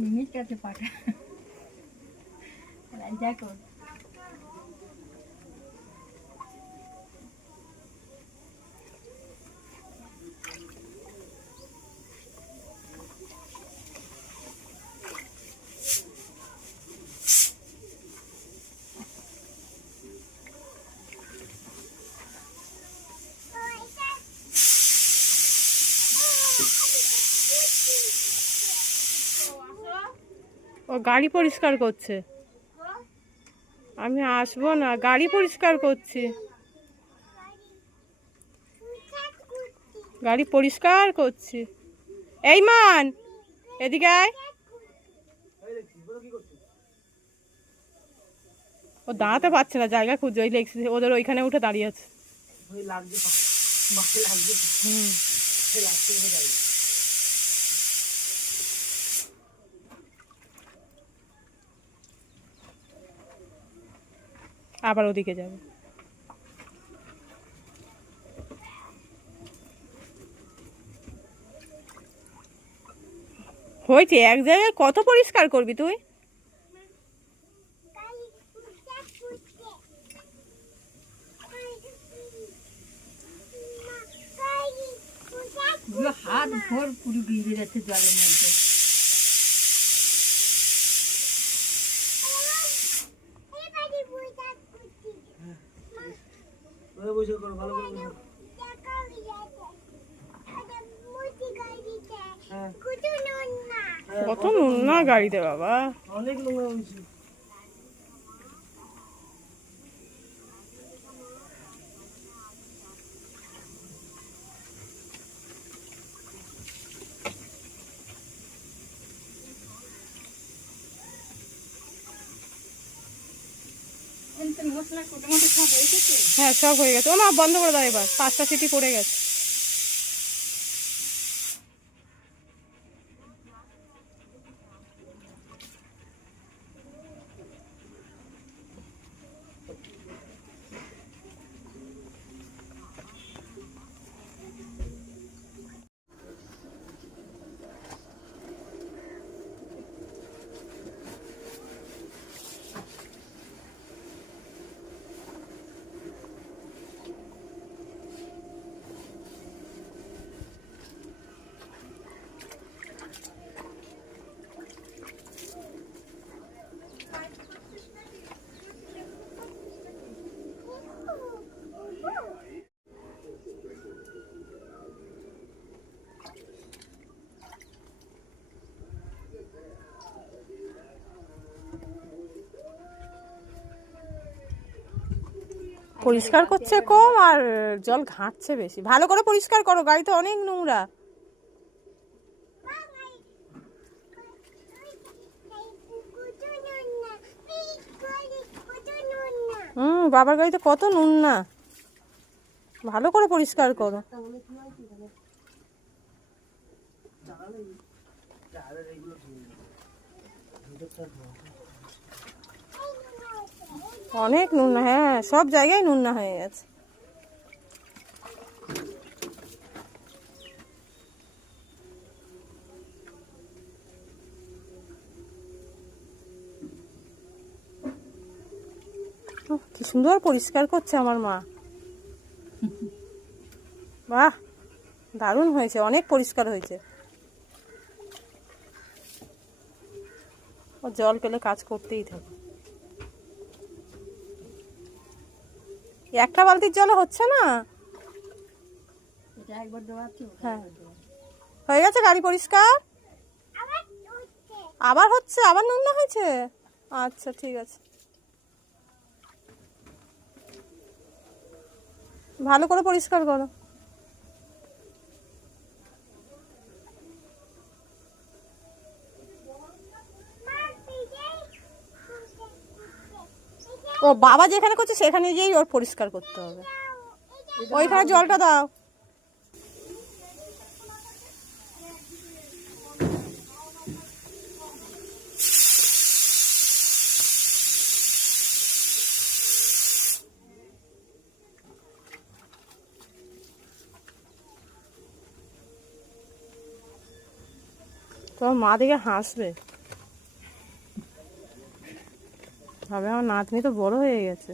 নিমির কাছে পাঠা দেখো ও গাড়ি পরিষ্কার করছে। আমি আসবো না, গাড়ি পরিষ্কার করছি। গাড়ি পরিষ্কার করছি। এই মান, এদিকে আয়। ও দাঁড়াতে পারছে না, জায়গা খুঁজছে। ওই ওদের ওইখানে উঠে দাঁড়িয়ে আছে। আবার ওদিকে যাবে। হয়েছে, এক জায়গায় কত পরিষ্কার করবি তুই? হাত ভর পুরো ভিজে যাচ্ছে জলের মধ্যে। কত নোংরা গাড়িতে বাবা, অনেক নোংরা হয়েছে। হ্যাঁ সব হয়ে গেছে। ও মা বন্ধ করে দাও, এবার 5টা সিটি পড়ে গেছে। পরিষ্কার করছে কম আর জল ঘাঁটছে বেশি। ভালো করে পরিষ্কার করো, গাড়িতে অনেক নোংরা। বাবার গাড়িতে কত নোংরা, ভালো করে পরিষ্কার করো। অনেক নোংরা, হ্যাঁ সব জায়গায় নোংরা হয়ে গেছে। কি সুন্দর পরিষ্কার করছে আমার মা। বাহ, দারুণ হয়েছে, অনেক পরিষ্কার হয়েছে। ও জল পেলে কাজ করতেই থাকে। একটা বালতির জলে হচ্ছে না। হ্যাঁ হয়ে গেছে গাড়ি পরিষ্কার। আবার হচ্ছে, আবার নোংরা হয়েছে। আচ্ছা ঠিক আছে, ভালো করে পরিষ্কার করো। ও বাবা যেখানে করছে সেখানে গিয়েই ওর পরিষ্কার করতে হবে। ওইখানে জলটা দাও। তোমার মা দেখে হাসবে। ভাবে আমার নাতনি তো বড় হয়ে গেছে।